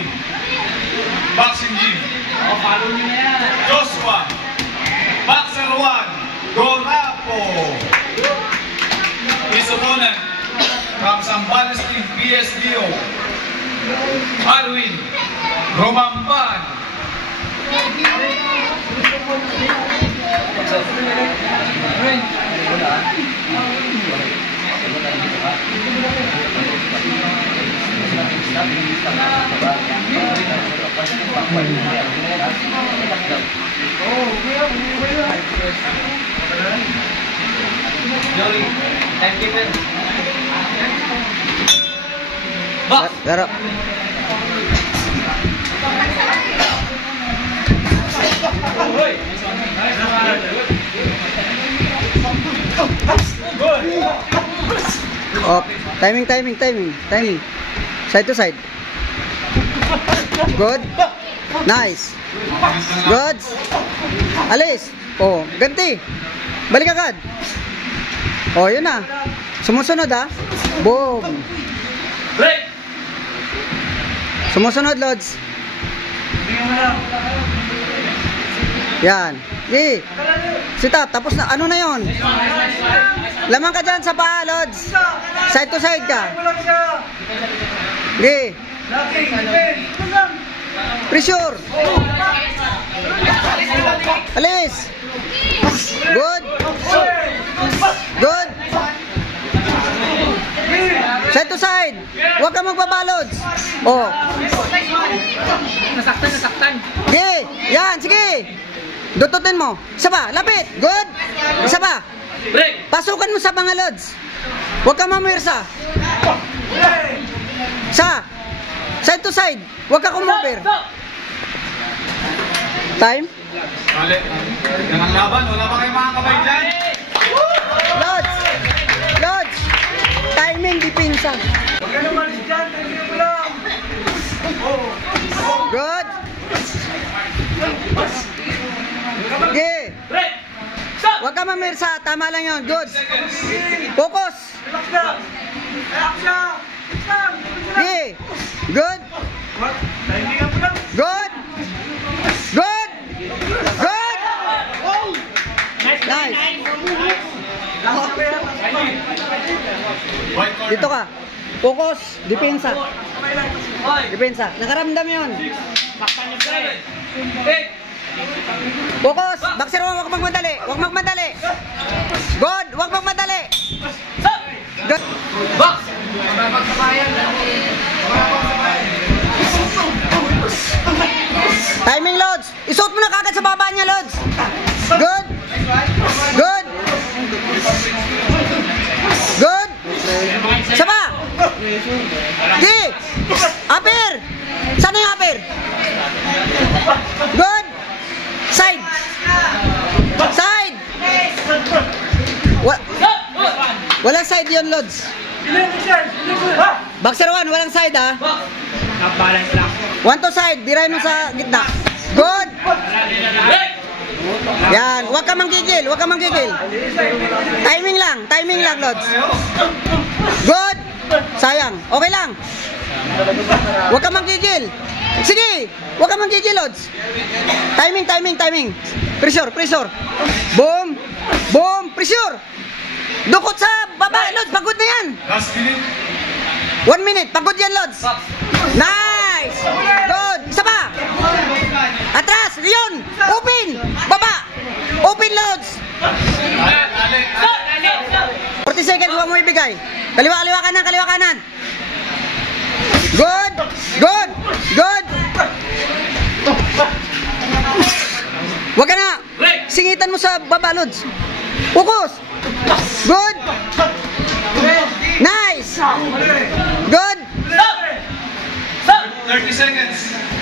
Gym. Boxing Gym. Follow nyo na yan. Joshua. Boxer 1. Gorapo. His opponent from Zambales Team PSDO. Arwin Romamban. Pero oh, timing. Side to side. Good. Nice. Good. Alis. Oh, ganti. Balik agad. Oh, yun na. Sumusunod ah. Boom. Break. Sumusunod, Lods. Yan. Sit up. Tapos na. Ano na yun? Lamang ka dyan sa paa, Lods. Side to side ka. Okay. Pressure. Alis. Good. Good. Side to side. Huwag ka magbabalod. Oh. Nasaktan. Sige. Yan. Sige. Dututin mo. Isa pa. Lapit. Good. Isa pa. Break. Pasukan mo sa mga lods. Huwag ka mamirsa. Sa. Side to side. Huwag ka kumover. Time. Balik. Yan ang laban. Wala pa kayong mga kamay dyan. Lods. Lods. Timing dipinsa. Good. Okay. Huwag ka mamirsa. Tama lang yun. Good. Focus. Okay. Good. Good. Good. Good. Nice. Dito ka. Focus. Depensa. Depensa. Nakaramdam yun. Focus. Boxer, huwag magmadali. Huwag magmadali. Good. Huwag magmadali. Good. Box. Timing, Lods. Isuot mo na kagad sa baba niya, Lods. Good. Good. Good. Saba. Di. Upper. Sana yung upper. Good. Side. Side. Walang side yun, Lods. Boxer 1, walang side ha. Balance lang. 1 to side, birahin mo sa gitna. Good. Yan, huwag ka manggigil, huwag ka manggigil. Timing lang, Lods. Good. Sayang, okay lang. Huwag ka manggigil. Sige, huwag ka manggigil, Lods. Timing. Pressure. Boom. Pressure. Dukot sa baba, Lods, pagod na yan. Last minute. 1 minute, pagod yan, Lods. Nice. Good. Isa pa. Atras, yun. Open. Baba. Open, Lods. 40 seconds, huwag mo ibigay. Kaliwa kanan. Good. Huwag ka na. Singitan mo sa baba, Lods. Focus. Good. Nice. Good. 30 seconds.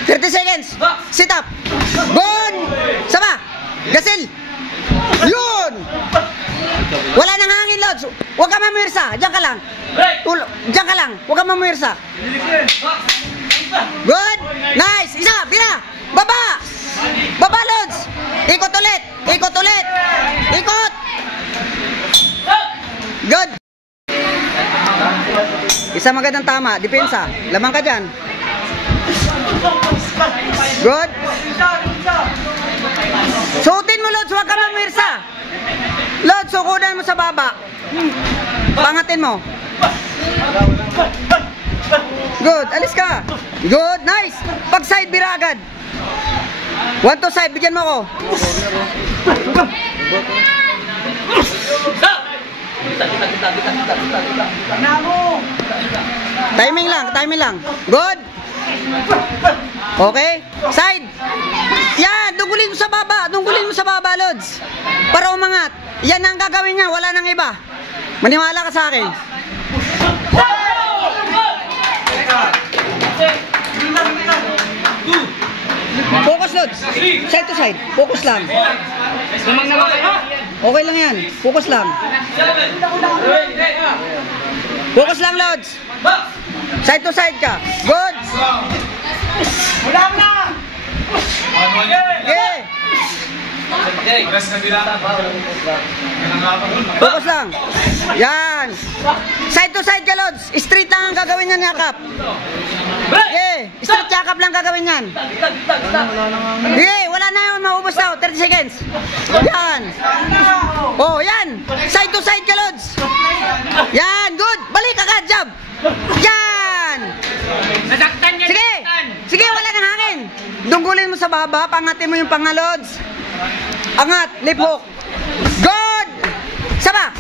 30 seconds. Sit up. Good. Sama. Gasil. Yun. Wala nang hangin, Lods. Huwag ka mamirsa. Diyan ka lang. Huwag ka mamirsa. Good. Nice. Isa. Bina. Baba. Baba, Lods. Ikot ulit. Ikot. Good. Isa magandang tama. Depensa. Lamang ka dyan. Good. Suotin mo, Lods. Huwag ka mamirsa. Lods, sukudan mo sa baba. Pangatin mo. Good. Alis ka. Good. Nice. Pag side, biragad. 1 to side. Bigyan mo ako. Timing lang. Timing lang. Good. Okay. Side. Yan. Dungulin mo sa baba. Dungulin mo sa baba, Lods. Para umangat. Yan ang gagawin niya. Wala nang iba. Maniwala ka sa akin. Focus, Lods. Side to side. Focus lang. Okay lang yan. Focus lang. Focus lang, Lods. Side to side ka. Good. Yeah. Focus lang. Yan. Side to side ka, Lods. Straight lang ang gagawin niyan, yakap. Yeah. Straight yakap lang gagawin niyan. Yeah. Wala na yun. Maubos na. 30 seconds. Yan. Oh, yan. Side to side ka, Lods. Yan. Good. Balik agad. Jab. Yan. Nasaktan niya. Sige. Sige, wala nang hangin. Dunggulin mo sa baba. Pangatin mo yung pangalods. Angat. Lip hook. Good. Saba.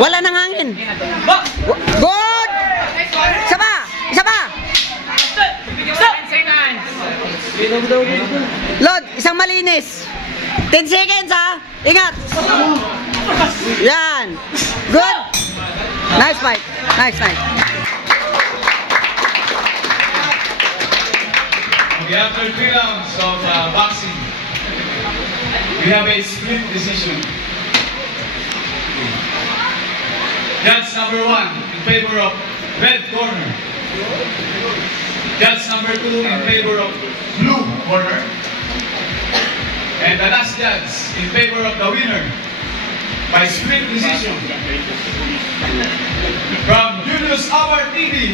Wala nang hangin. Good. Saba. Saba. Lod, isang malinis. 10 seconds ha. Ingat. Yan. Good. Nice fight. Nice, nice. Okay, after 3 rounds of boxing, we have a split decision. Judge number 1 in favor of red corner. Judge number 2 in favor of blue corner. And the last judge in favor of the winner by split decision from Julius Award TV.